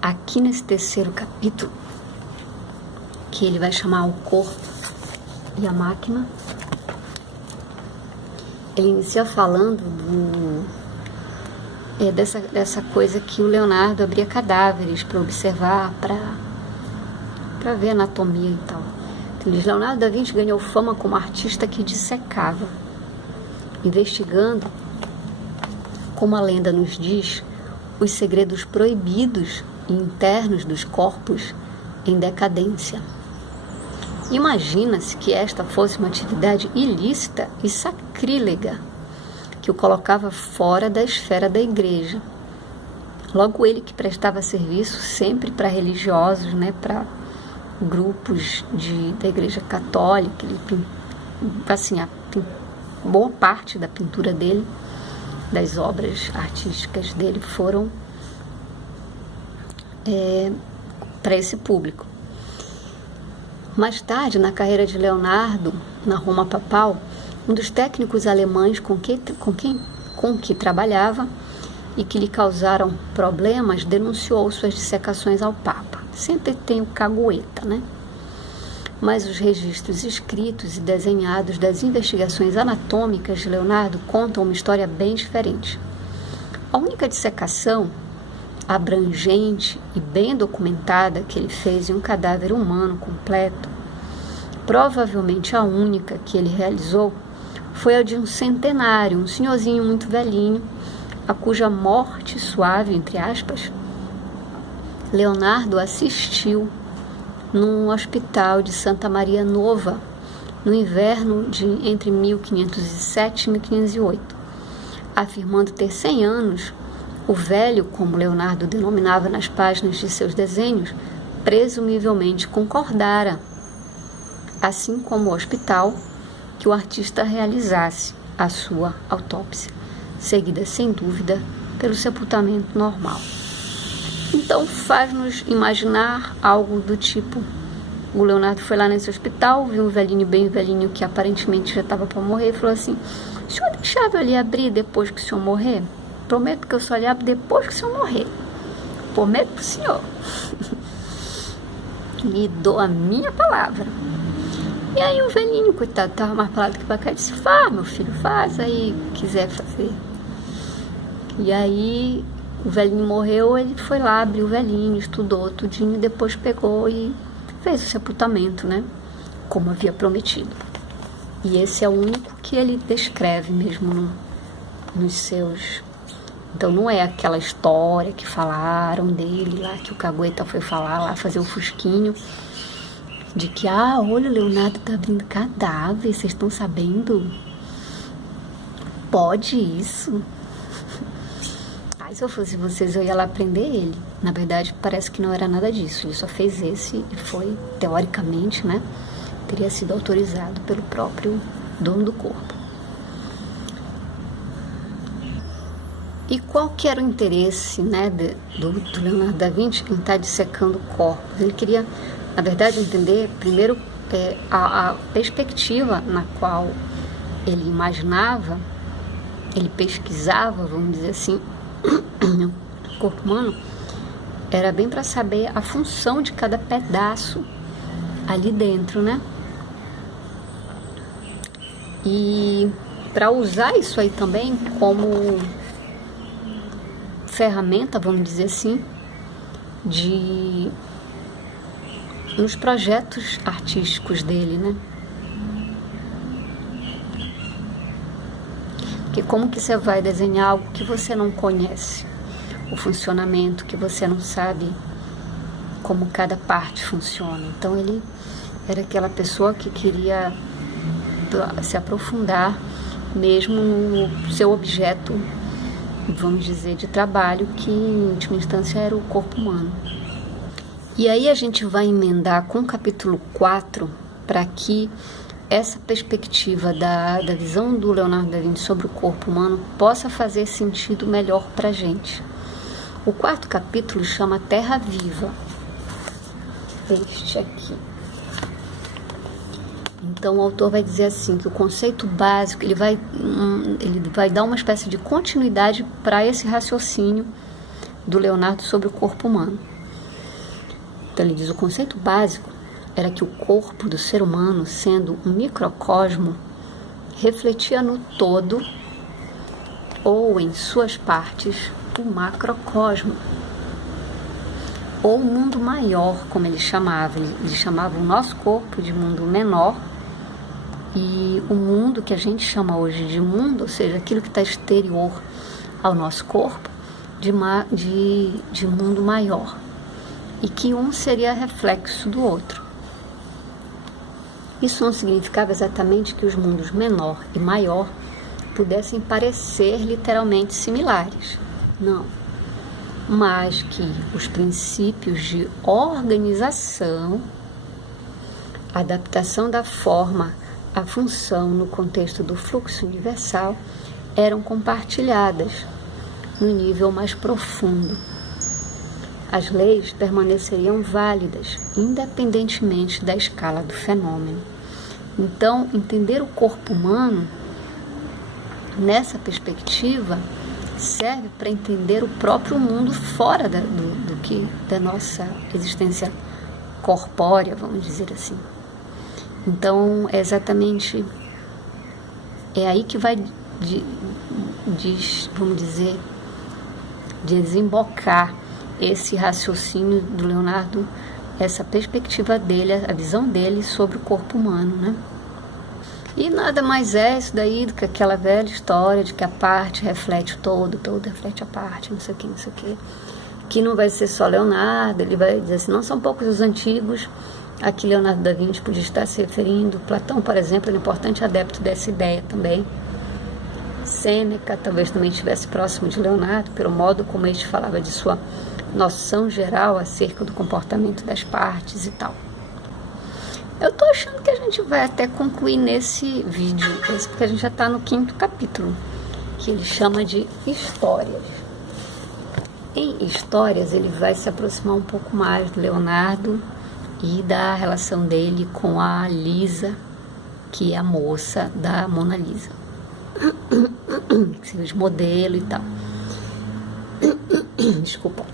aqui nesse terceiro capítulo, que ele vai chamar o corpo e a máquina, ele inicia falando dessa coisa que o Leonardo abria cadáveres para observar, para ver anatomia e tal. Então, Leonardo da Vinci ganhou fama como artista que dissecava, investigando, como a lenda nos diz, os segredos proibidos e internos dos corpos em decadência. Imagina-se que esta fosse uma atividade ilícita e sacrílega, que o colocava fora da esfera da igreja. Logo ele que prestava serviço sempre para religiosos, né, para grupos da igreja católica, boa parte da pintura dele, das obras artísticas dele foram para esse público. Mais tarde, na carreira de Leonardo, na Roma papal, um dos técnicos alemães com que trabalhava e que lhe causaram problemas, denunciou suas dissecações ao Papa. Sempre tem o cagueta, né? Mas os registros escritos e desenhados das investigações anatômicas de Leonardo contam uma história bem diferente. A única dissecação abrangente e bem documentada que ele fez em um cadáver humano completo, provavelmente a única que ele realizou, foi a de um centenário, um senhorzinho muito velhinho, a cuja morte suave, entre aspas, Leonardo assistiu num hospital de Santa Maria Nova, no inverno de entre 1507 e 1508. Afirmando ter 100 anos, o velho, como Leonardo denominava nas páginas de seus desenhos, presumivelmente concordara, assim como o hospital, que o artista realizasse a sua autópsia, seguida, sem dúvida, pelo sepultamento normal. Então, faz-nos imaginar algo do tipo: o Leonardo foi lá nesse hospital, viu um velhinho bem velhinho que aparentemente já estava para morrer e falou assim: o senhor deixava eu lhe abrir depois que o senhor morrer? Prometo que eu só lhe abro depois que o senhor morrer. Prometo para o senhor. Lhe dou a minha palavra. E aí o velhinho, coitado, estava mais pra lá do que pra cá, disse: faz, meu filho, faz aí, quiser fazer. E aí o velhinho morreu, ele foi lá, abriu o velhinho, estudou tudinho, e depois pegou e fez o sepultamento, né? Como havia prometido. E esse é o único que ele descreve mesmo nos seus... Então não é aquela história que falaram dele lá, que o cagueta foi falar lá, fazer o fusquinho, de que, olha, o Leonardo tá abrindo cadáver, vocês estão sabendo? Pode isso? Se eu fosse vocês, eu ia lá prender ele. Na verdade, parece que não era nada disso. Ele só fez esse e foi, teoricamente, né, teria sido autorizado pelo próprio dono do corpo. E qual que era o interesse, né, do Leonardo da Vinci em estar dissecando corpos? Ele queria, na verdade, entender primeiro a perspectiva na qual ele imaginava, ele pesquisava, vamos dizer assim, o corpo humano. Era bem para saber a função de cada pedaço ali dentro, né? E para usar isso aí também como ferramenta, vamos dizer assim, nos projetos artísticos dele, né? Porque como que você vai desenhar algo que você não conhece? O funcionamento, que você não sabe como cada parte funciona. Então ele era aquela pessoa que queria se aprofundar mesmo no seu objeto, vamos dizer, de trabalho, que em última instância era o corpo humano. E aí a gente vai emendar com o capítulo 4 para que essa perspectiva da visão do Leonardo da Vinci sobre o corpo humano possa fazer sentido melhor para a gente. O quarto capítulo chama Terra Viva. Este aqui. Então o autor vai dizer assim, que o conceito básico, ele vai dar uma espécie de continuidade para esse raciocínio do Leonardo sobre o corpo humano. Então ele diz: o conceito básico era que o corpo do ser humano, sendo um microcosmo, refletia no todo ou em suas partes o macrocosmo, ou o mundo maior, como ele chamava. Ele chamava o nosso corpo de mundo menor e o mundo que a gente chama hoje de mundo, ou seja, aquilo que está exterior ao nosso corpo, de mundo maior, e que um seria reflexo do outro. Isso não significava exatamente que os mundos menor e maior pudessem parecer literalmente similares, não, mas que os princípios de organização, adaptação da forma à função no contexto do fluxo universal eram compartilhadas no nível mais profundo. As leis permaneceriam válidas, independentemente da escala do fenômeno. Então, entender o corpo humano, nessa perspectiva, serve para entender o próprio mundo fora da nossa existência corpórea, vamos dizer assim. Então, é exatamente, é aí que vai, vamos dizer, desembocar esse raciocínio do Leonardo, essa perspectiva dele, a visão dele sobre o corpo humano, né? E nada mais é isso daí do que aquela velha história de que a parte reflete o todo, todo reflete a parte, não sei o que, que não vai ser só Leonardo. Ele vai dizer assim: não são poucos os antigos a que Leonardo da Vinci podia estar se referindo. Platão, por exemplo, era um importante adepto dessa ideia também. Sêneca talvez também estivesse próximo de Leonardo, pelo modo como este falava de sua noção geral acerca do comportamento das partes e tal. Eu estou achando que a gente vai até concluir nesse vídeo, porque a gente já está no 5º capítulo, que ele chama de Histórias. Em Histórias, ele vai se aproximar um pouco mais do Leonardo e da relação dele com a Lisa, que é a moça da Mona Lisa, que seria de modelo e tal. Desculpa.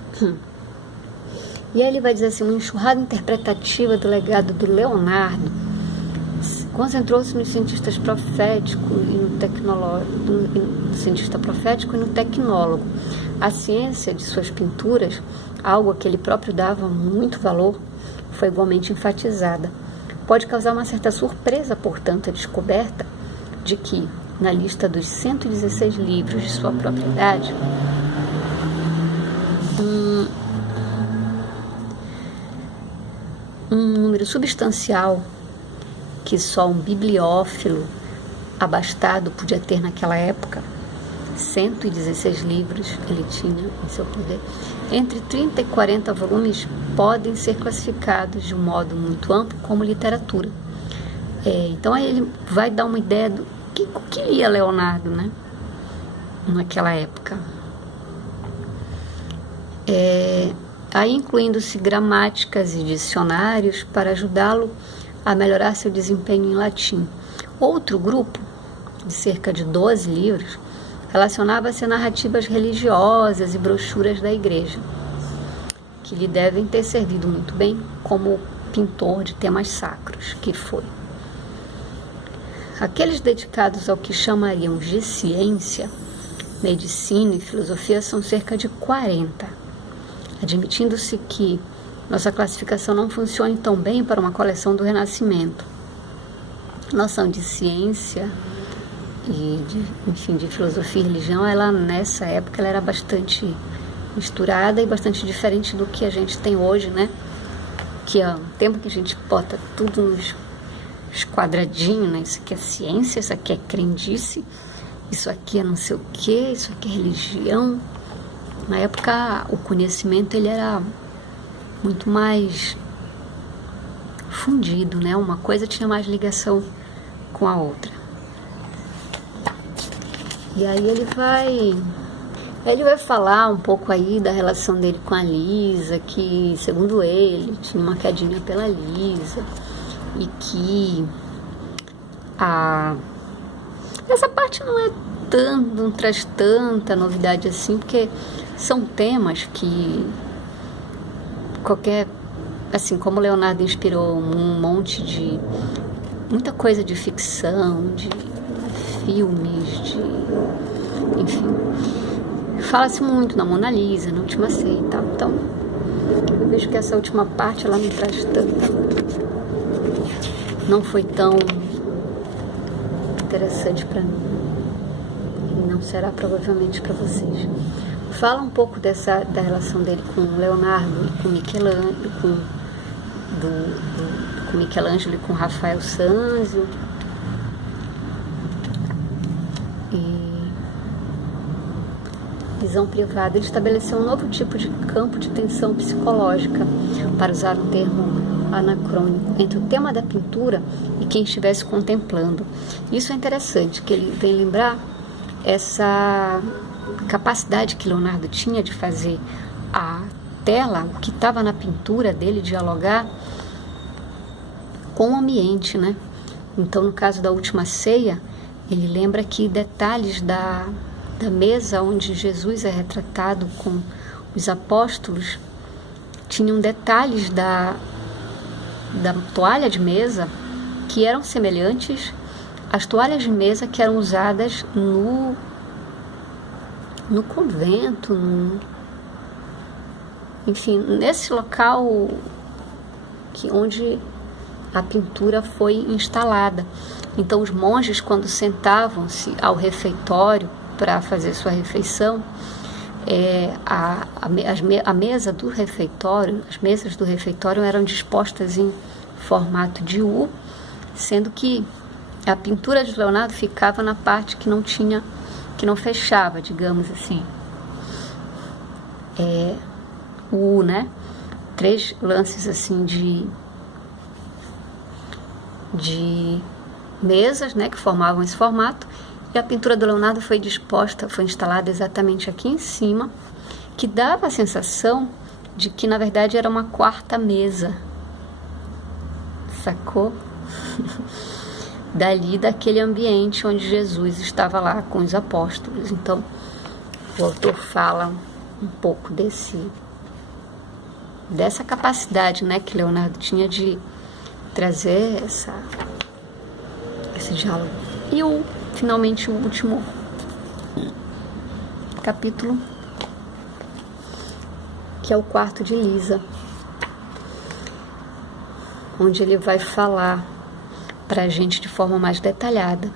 E aí ele vai dizer assim: uma enxurrada interpretativa do legado do Leonardo concentrou-se no cientista profético e no tecnólogo. A ciência de suas pinturas, algo a que ele próprio dava muito valor, foi igualmente enfatizada. Pode causar uma certa surpresa, portanto, a descoberta de que, na lista dos 116 livros de sua propriedade, um número substancial que só um bibliófilo abastado podia ter naquela época, 116 livros ele tinha em seu poder, entre 30 e 40 volumes podem ser classificados de um modo muito amplo como literatura. Então aí ele vai dar uma ideia do que lia Leonardo, né, naquela época. Aí incluindo-se gramáticas e dicionários para ajudá-lo a melhorar seu desempenho em latim. Outro grupo, de cerca de 12 livros, relacionava-se a narrativas religiosas e brochuras da igreja, que lhe devem ter servido muito bem como pintor de temas sacros, que foi. Aqueles dedicados ao que chamaríamos de ciência, medicina e filosofia são cerca de 40, admitindo-se que nossa classificação não funcione tão bem para uma coleção do Renascimento. A noção de ciência e de filosofia e religião, ela nessa época ela era bastante misturada e bastante diferente do que a gente tem hoje, né? Que é um tempo que a gente bota tudo nos quadradinhos, né? Isso aqui é ciência, isso aqui é crendice, isso aqui é não sei o que, isso aqui é religião. Na época, o conhecimento ele era muito mais fundido, né? Uma coisa tinha mais ligação com a outra. E aí ele vai falar um pouco aí da relação dele com a Lisa, que, segundo ele, tinha uma quedinha pela Lisa, e que essa parte não traz tanta novidade assim, porque são temas que qualquer assim como Leonardo inspirou um monte de muita coisa de ficção, de filmes, de enfim, fala-se muito na Mona Lisa, na Última Ceia e tal. Então eu vejo que essa última parte ela não traz tanta, não foi tão interessante para mim e não será provavelmente para vocês. Fala um pouco da relação dele com Leonardo e com Michelangelo, com Michelangelo e com Rafael Sanzio. E visão privada. Ele estabeleceu um novo tipo de campo de tensão psicológica, para usar um termo anacrônico, entre o tema da pintura e quem estivesse contemplando. Isso é interessante, que ele vem lembrar essa capacidade que Leonardo tinha de fazer a tela, o que estava na pintura dele, dialogar com o ambiente, né? Então, no caso da Última Ceia, ele lembra que detalhes da mesa onde Jesus é retratado com os apóstolos tinham detalhes da toalha de mesa que eram semelhantes às toalhas de mesa que eram usadas no convento, enfim, nesse local onde a pintura foi instalada. Então os monges, quando sentavam-se ao refeitório para fazer sua refeição, a mesa do refeitório, as mesas do refeitório eram dispostas em formato de U, sendo que a pintura de Leonardo ficava na parte que não fechava, digamos assim, o U, né? 3 lances assim de mesas, né, que formavam esse formato, e a pintura do Leonardo foi instalada exatamente aqui em cima, que dava a sensação de que na verdade era uma 4ª mesa, sacou? Daquele ambiente onde Jesus estava lá com os apóstolos. Então o autor fala um pouco dessa capacidade, né, que Leonardo tinha de trazer esse diálogo. E finalmente o último capítulo, que é o quarto de Lisa, onde ele vai falar para a gente de forma mais detalhada.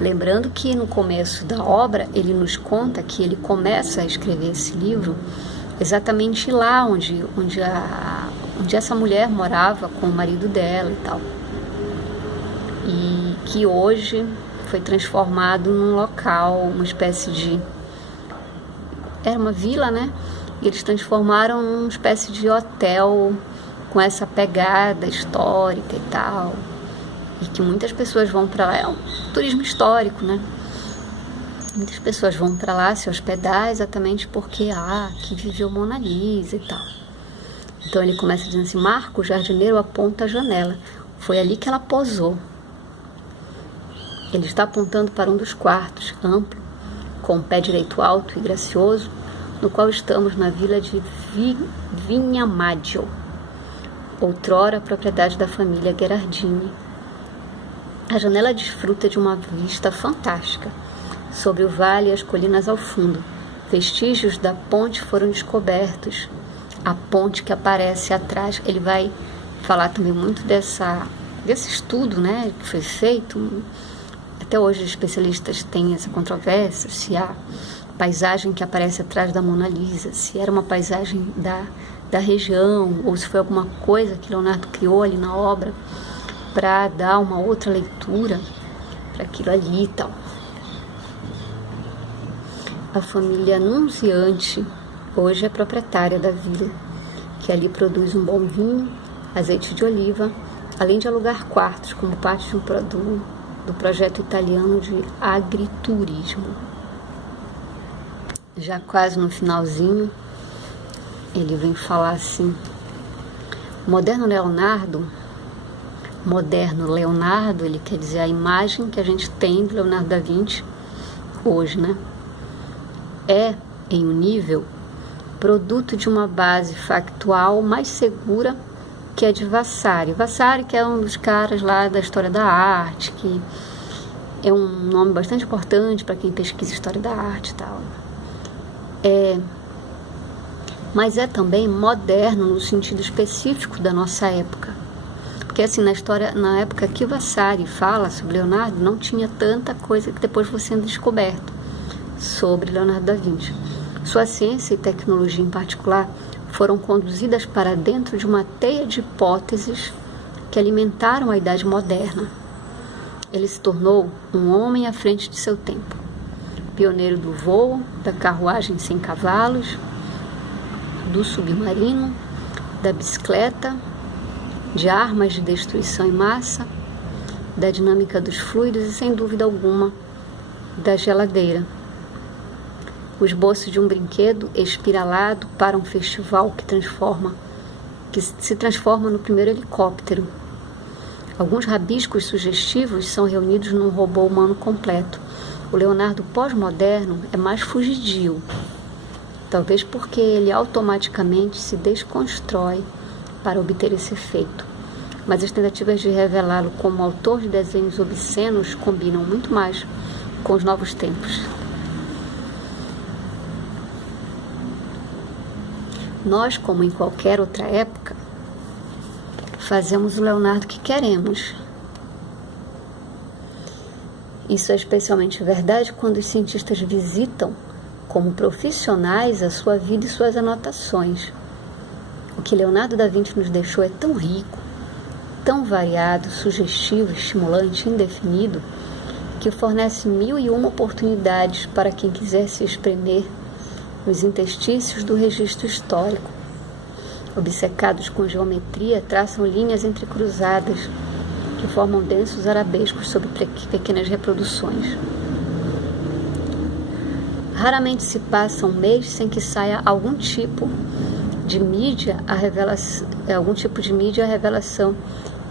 Lembrando que no começo da obra ele nos conta que ele começa a escrever esse livro exatamente lá onde essa mulher morava com o marido dela e tal, e que hoje foi transformado num local, uma espécie de... era uma vila, né? E eles transformaram numa espécie de hotel com essa pegada histórica e tal, e que muitas pessoas vão para lá. É um turismo histórico, né? Muitas pessoas vão para lá se hospedar exatamente porque aqui viveu Mona Lisa e tal. Então ele começa dizendo assim: Marco, o jardineiro, aponta a janela. Foi ali que ela posou. Ele está apontando para um dos quartos, amplo, com um pé direito alto e gracioso, no qual estamos na vila de Vignamaggio, outrora propriedade da família Gherardini. A janela desfruta de uma vista fantástica sobre o vale e as colinas ao fundo. Vestígios da ponte foram descobertos. A ponte que aparece atrás, ele vai falar também muito desse estudo, né, que foi feito. Até hoje os especialistas têm essa controvérsia, se a paisagem que aparece atrás da Mona Lisa, se era uma paisagem da região, ou se foi alguma coisa que Leonardo criou ali na obra para dar uma outra leitura para aquilo ali e tal. A família Nunziante hoje é proprietária da vila, que ali produz um bom vinho, azeite de oliva, além de alugar quartos como parte do projeto italiano de agriturismo. Já quase no finalzinho, ele vem falar assim: moderno Leonardo, ele quer dizer a imagem que a gente tem do Leonardo da Vinci hoje, né? É, em um nível, produto de uma base factual mais segura que a de Vasari. Vasari, que é um dos caras lá da história da arte, que é um nome bastante importante para quem pesquisa história da arte e tal. Mas é também moderno no sentido específico da nossa época. Porque assim, na época que Vasari fala sobre Leonardo, não tinha tanta coisa que depois foi sendo descoberto sobre Leonardo da Vinci. Sua ciência e tecnologia em particular foram conduzidas para dentro de uma teia de hipóteses que alimentaram a Idade Moderna. Ele se tornou um homem à frente de seu tempo, pioneiro do voo, da carruagem sem cavalos, do submarino, da bicicleta, de armas de destruição em massa, da dinâmica dos fluidos e, sem dúvida alguma, da geladeira. O esboço de um brinquedo espiralado para um festival que se transforma no primeiro helicóptero. Alguns rabiscos sugestivos são reunidos num robô humano completo. O Leonardo pós-moderno é mais fugidio, talvez porque ele automaticamente se desconstrói para obter esse efeito. Mas as tentativas de revelá-lo como autor de desenhos obscenos combinam muito mais com os novos tempos. Nós, como em qualquer outra época, fazemos o Leonardo que queremos. Isso é especialmente verdade quando os cientistas visitam, como profissionais, a sua vida e suas anotações. O que Leonardo da Vinci nos deixou é tão rico, tão variado, sugestivo, estimulante, indefinido, que fornece 1001 oportunidades para quem quiser se espremer nos interstícios do registro histórico. Obcecados com geometria, traçam linhas entrecruzadas que formam densos arabescos sobre pequenas reproduções. Raramente se passa um mês sem que saia algum tipo de mídia a revelação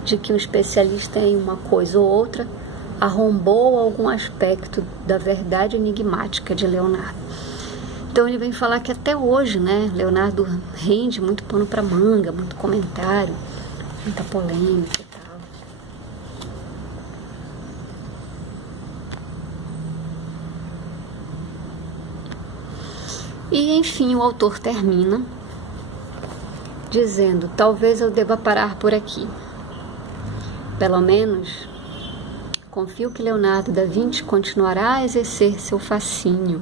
de que um especialista em uma coisa ou outra arrombou algum aspecto da verdade enigmática de Leonardo. Então ele vem falar que até hoje, né, Leonardo rende muito pano para manga, muito comentário, muita polêmica e tal. E enfim o autor termina dizendo: talvez eu deva parar por aqui. Pelo menos confio que Leonardo da Vinci continuará a exercer seu fascínio,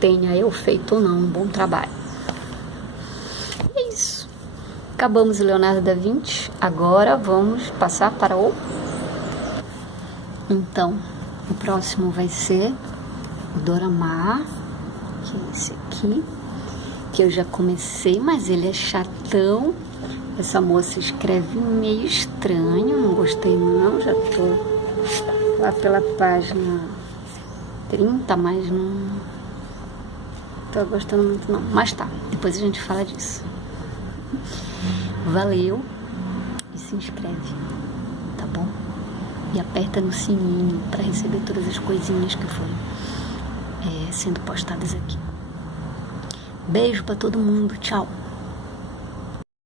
tenha eu feito ou não um bom trabalho. É isso. Acabamos o Leonardo da Vinci. Agora vamos passar para o... Então, o próximo vai ser o Dora Maar, que é esse aqui, que eu já comecei, mas ele é chatão. Essa moça escreve meio estranho, não gostei não, já tô lá pela página 30, mas não tô gostando muito não. Mas tá, depois a gente fala disso. Valeu e se inscreve, tá bom? E aperta no sininho para receber todas as coisinhas que forem sendo postadas aqui. Beijo pra todo mundo, tchau!